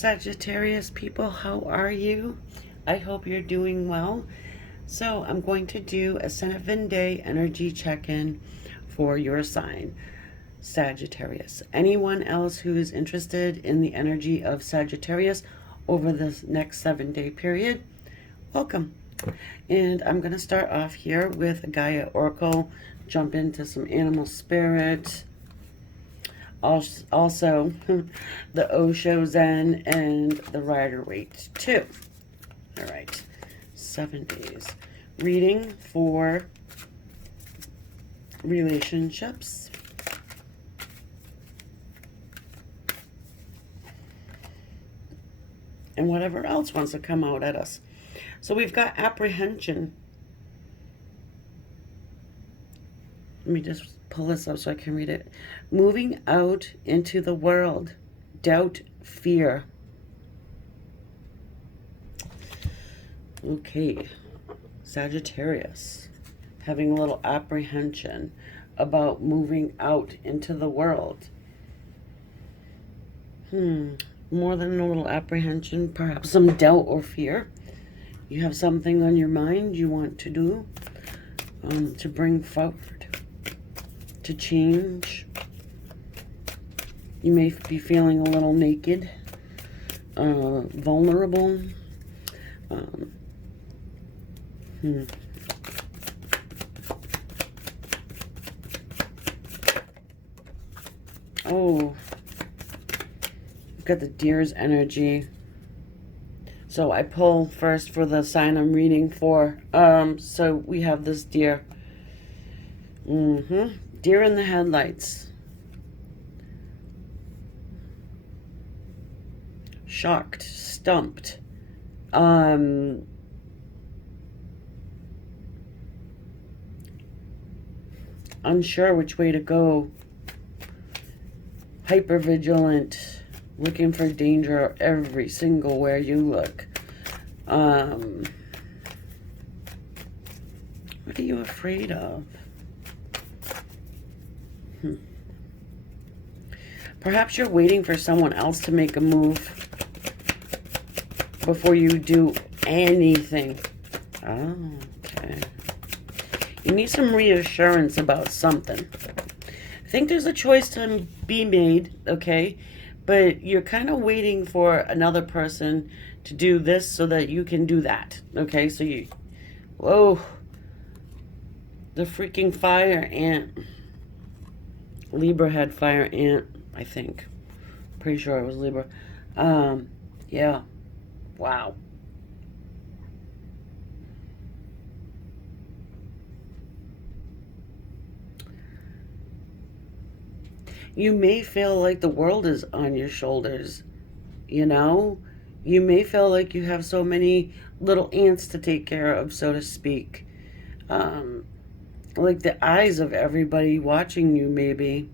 Sagittarius people, how are you? I hope you're doing well. So I'm going to do a Seven Day energy check-in for your sign, Sagittarius. Anyone else who is interested in the energy of Sagittarius over this next 7-day period, welcome. And I'm going to start off here with a Gaia Oracle, jump into some animal spirit. Also, the Osho Zen and the Rider Waite too. All right, 7 days. Reading for relationships. And whatever else wants to come out at us. So we've got apprehension. Let me just pull this up so I can read it. Moving out into the world. Doubt, fear. Okay. Sagittarius. Having a little apprehension about moving out into the world. More than a little apprehension, perhaps some doubt or fear. You have something on your mind you want to do, to bring forward, to change. You may be feeling a little naked, vulnerable. Oh, you've got the Deer's energy. So I pull first for the sign I'm reading for. So we have this deer. Deer in the headlights. Shocked, stumped. Unsure which way to go. Hypervigilant. Looking for danger every single where you look. What are you afraid of? Perhaps you're waiting for someone else to make a move before you do anything. Oh, okay. You need some reassurance about something. I think there's a choice to be made, okay? But you're kind of waiting for another person to do this so that you can do that, okay? So you, whoa, the freaking fire ant. Libra had fire ant, I think. Pretty sure it was Libra. Yeah. Wow. You may feel like the world is on your shoulders, you know? You may feel like you have so many little ants to take care of, so to speak. Like the eyes of everybody watching you, maybe.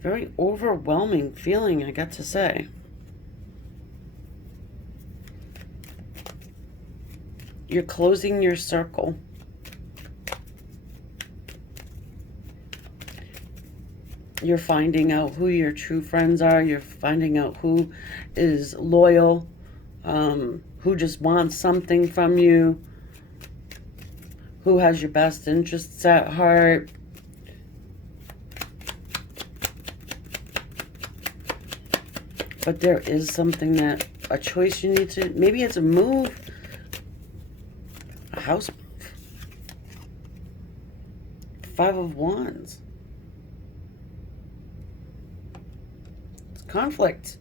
Very overwhelming feeling, I got to say. You're closing your circle. You're finding out who your true friends are. You're finding out who is loyal, who just wants something from you, who has your best interests at heart. But there is something that, a choice you need to, maybe it's a move, a house move. 5 of Wands. Conflict.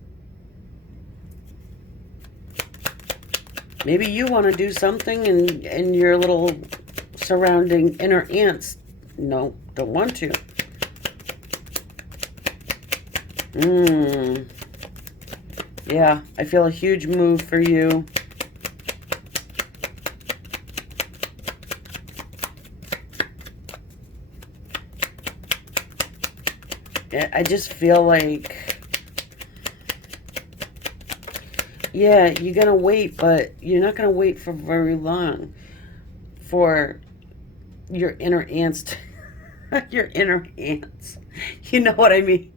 Maybe you want to do something and your little surrounding inner ants don't want to. Yeah, I feel a huge move for you. I just feel like, yeah, you're going to wait, but you're not going to wait for very long for your inner ants Your inner ants. You know what I mean?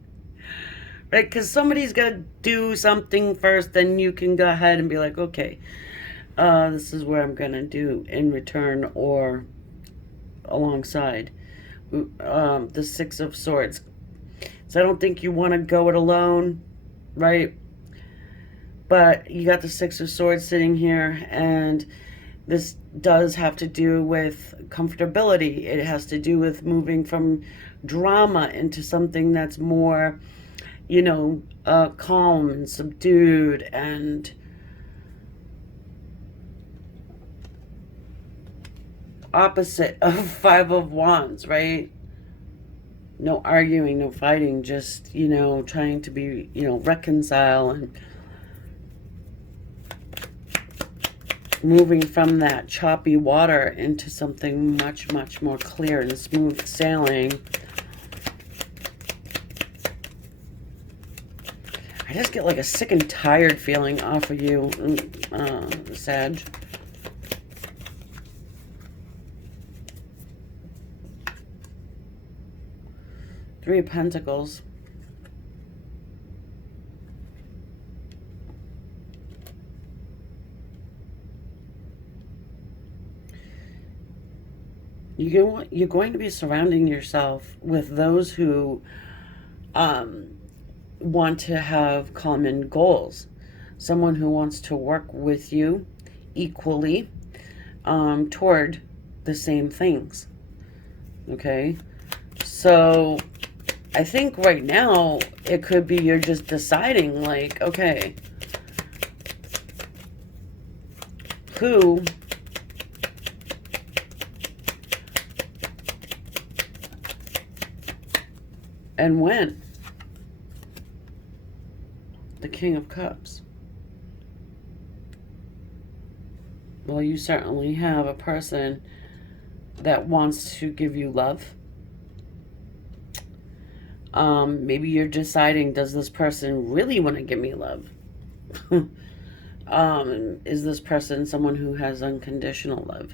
Right? Because somebody's got to do something first, then you can go ahead and be like, okay, this is what I'm going to do in return or alongside. The Six of Swords. So I don't think you want to go it alone, right? But you got the Six of Swords sitting here, and this does have to do with comfortability. It has to do with moving from drama into something that's more, calm and subdued and opposite of Five of Wands, right? No arguing, no fighting, just, trying to be, reconcile and moving from that choppy water into something much, much more clear and smooth sailing. I just get like a sick and tired feeling off of you, Sag. Three of Pentacles. You're going to be surrounding yourself with those who want to have common goals. Someone who wants to work with you equally toward the same things. Okay? So I think right now it could be you're just deciding, like, okay, who and when. The King of Cups. Well, you certainly have a person that wants to give you love. Maybe you're deciding, does this person really want to give me love? Is this person someone who has unconditional love?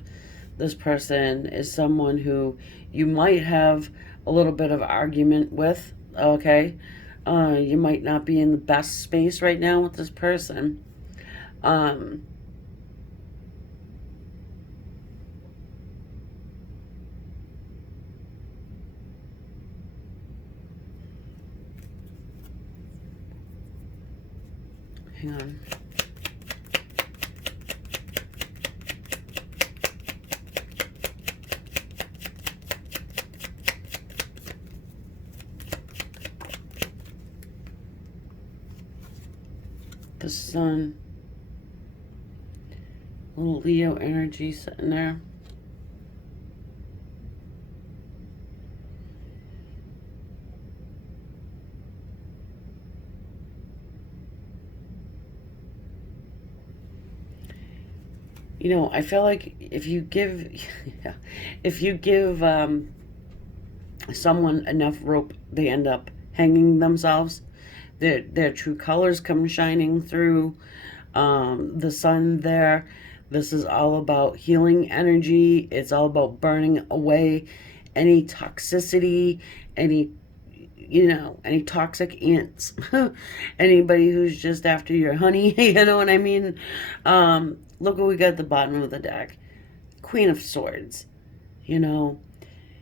This person is someone who you might have a little bit of argument with, okay? You might not be in the best space right now with this person. Hang on. The Sun. Little Leo energy sitting there. I feel like if you give someone enough rope, they end up hanging themselves. Their true colors come shining through. The Sun there. This is all about healing energy. It's all about burning away any toxicity, any toxic ants. Anybody who's just after your honey, you know what I mean? Look what we got at the bottom of the deck. Queen of Swords.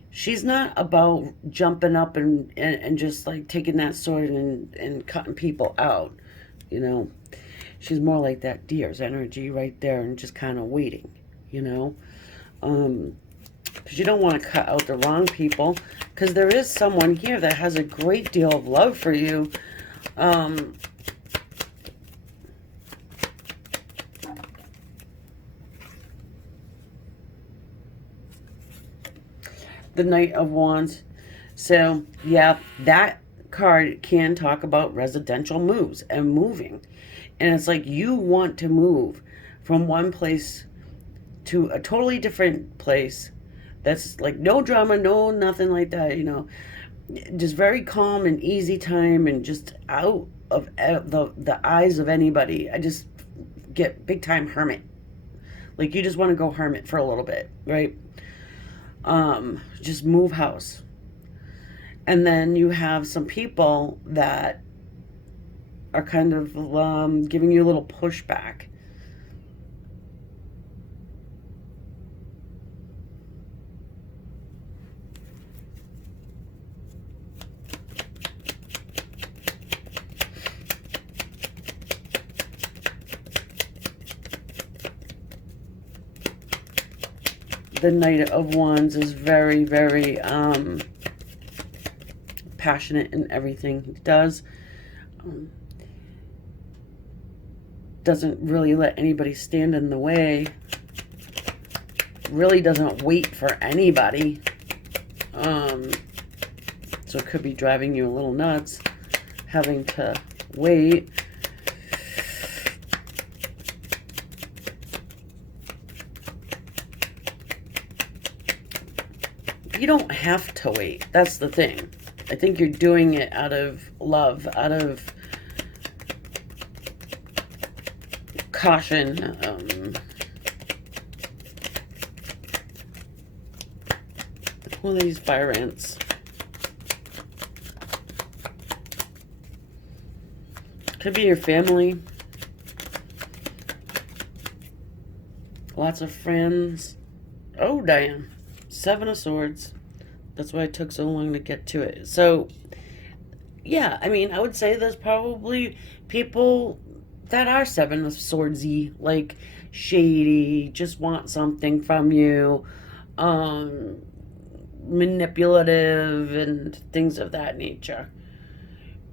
She's not about jumping up and just like taking that sword and cutting people out. She's more like that deer's energy right there and just kind of waiting, because you don't want to cut out the wrong people, because there is someone here that has a great deal of love for you. The Knight of Wands. So, yeah, that card can talk about residential moves and moving. And it's like you want to move from one place to a totally different place. That's like no drama, no nothing like that, Just very calm and easy time and just out of the eyes of anybody. I just get big time hermit. Like you just want to go hermit for a little bit, right? Just move house. And then you have some people that are kind of giving you a little pushback. The Knight of Wands is very, very passionate in everything he does. Doesn't really let anybody stand in the way. Really doesn't wait for anybody. So it could be driving you a little nuts, having to wait. You don't have to wait. That's the thing. I think you're doing it out of love, out of caution. One of these fire ants. Could be your family. Lots of friends. Oh, damn. 7 of Swords. That's why it took so long to get to it. So, yeah, I mean, I would say there's probably people that are 7 of Swordsy, like shady, just want something from you, manipulative, and things of that nature.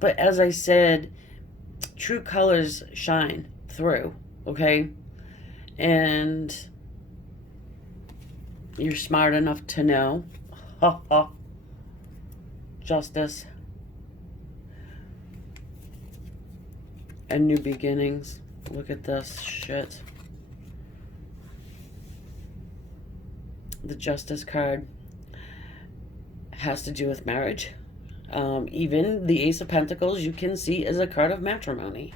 But as I said, true colors shine through, okay? And you're smart enough to know. Justice. And new beginnings. Look at this shit. The Justice card has to do with marriage. Even the Ace of Pentacles you can see as a card of matrimony.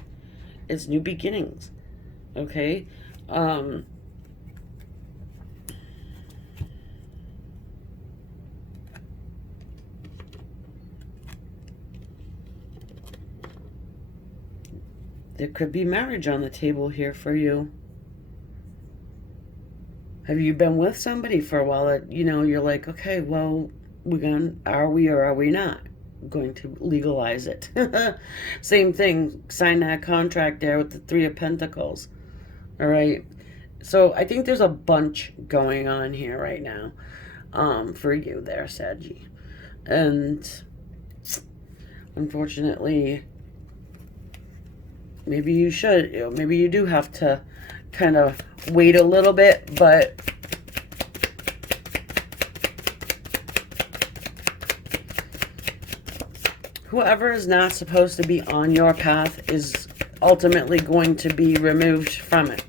It's new beginnings. Okay? There could be marriage on the table here for you. Have you been with somebody for a while that, you know, you're like, okay, well, are we or are we not going to legalize it? Same thing, sign that contract there with the 3 of Pentacles. All right. So I think there's a bunch going on here right now for you there, Saggy. And unfortunately, maybe you should, maybe you do have to kind of wait a little bit, but whoever is not supposed to be on your path is ultimately going to be removed from it.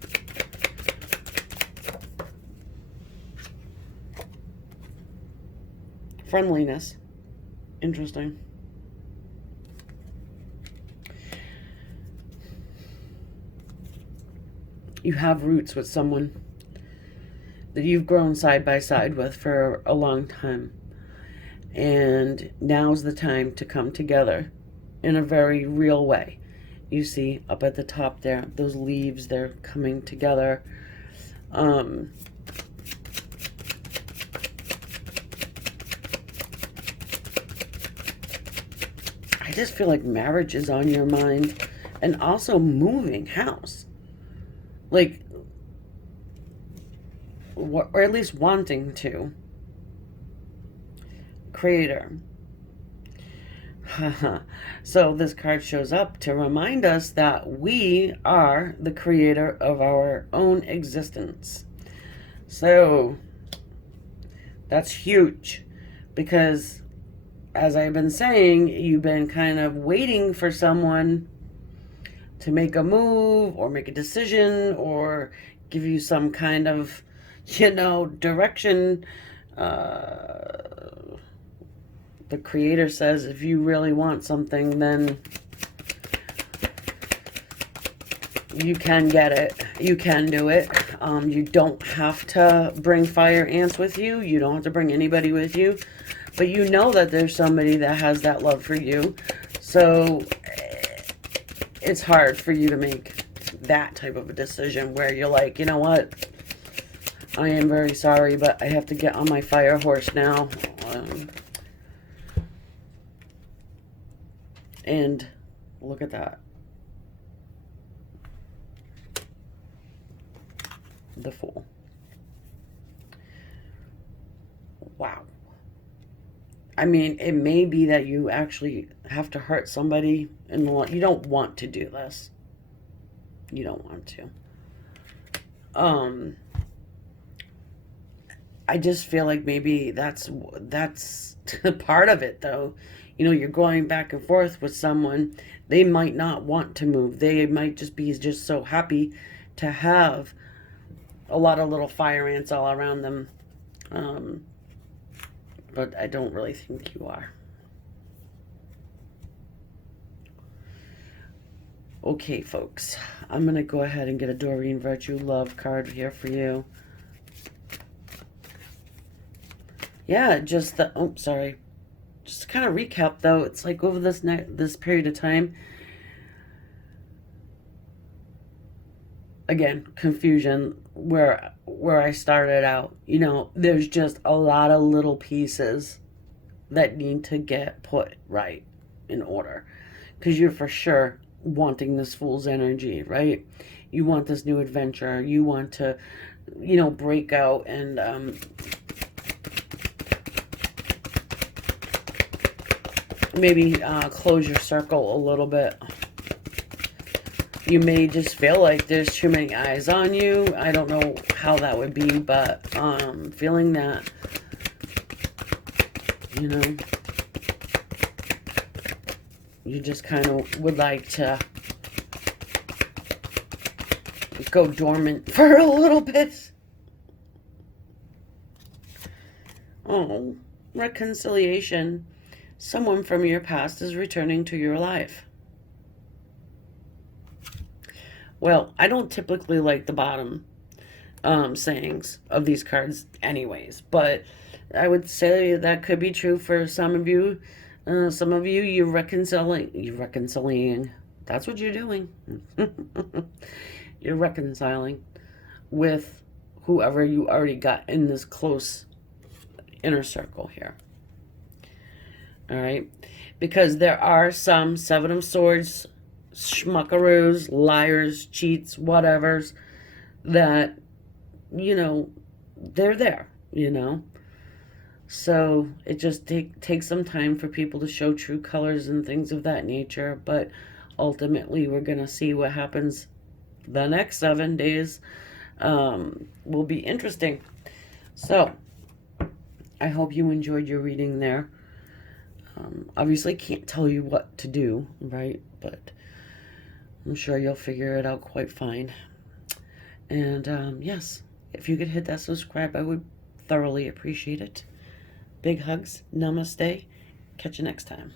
Friendliness. Interesting. You have roots with someone that you've grown side by side with for a long time. And now's the time to come together in a very real way. You see up at the top there, those leaves, they're coming together. I just feel like marriage is on your mind, and also moving house. Like, or at least wanting to. Creator. So this card shows up to remind us that we are the creator of our own existence. So that's huge, because as I've been saying, you've been kind of waiting for someone to make a move or make a decision or give you some kind of, you know, direction. The Creator says if you really want something, then You can get it. You can do it. You don't have to bring fire ants with you. You don't have to bring anybody with you. But you know that there's somebody that has that love for you. So it's hard for you to make that type of a decision where you're like, you know what? I am very sorry, but I have to get on my fire horse now. And look at that. The Fool. Wow. I mean, it may be that you actually have to hurt somebody in the long. You don't want to do this. You don't want to. I just feel like maybe that's part of it, though. You know, you're going back and forth with someone. They might not want to move. They might just be just so happy to have a lot of little fire ants all around them. But I don't really think you are. Okay, folks. I'm going to go ahead and get a Doreen Virtue Love card here for you. Yeah, just the... Oh, sorry. Just to kind of recap, though, it's like over this period of time... Again, confusion where I started out. You know, there's just a lot of little pieces that need to get put right in order. Because you're for sure wanting this Fool's energy, right? You want this new adventure. You want to, you know, break out and maybe close your circle a little bit. You may just feel like there's too many eyes on you. I don't know how that would be, but feeling that, you know, you just kind of would like to go dormant for a little bit. Oh, reconciliation. Someone from your past is returning to your life. Well, I don't typically like the bottom sayings of these cards anyways, but I would say that could be true for some of you. Some of you, you're reconciling. That's what you're doing. You're reconciling with whoever you already got in this close inner circle here. All right? Because there are some Seven of Swords schmuckaroos, liars, cheats, whatevers, that, you know, they're there, you know. So it just takes some time for people to show true colors and things of that nature. But ultimately, we're going to see what happens the next 7 days. Will be interesting. So I hope you enjoyed your reading there. Obviously, can't tell you what to do, right? But I'm sure you'll figure it out quite fine. And yes, if you could hit that subscribe, I would thoroughly appreciate it. Big hugs. Namaste. Catch you next time.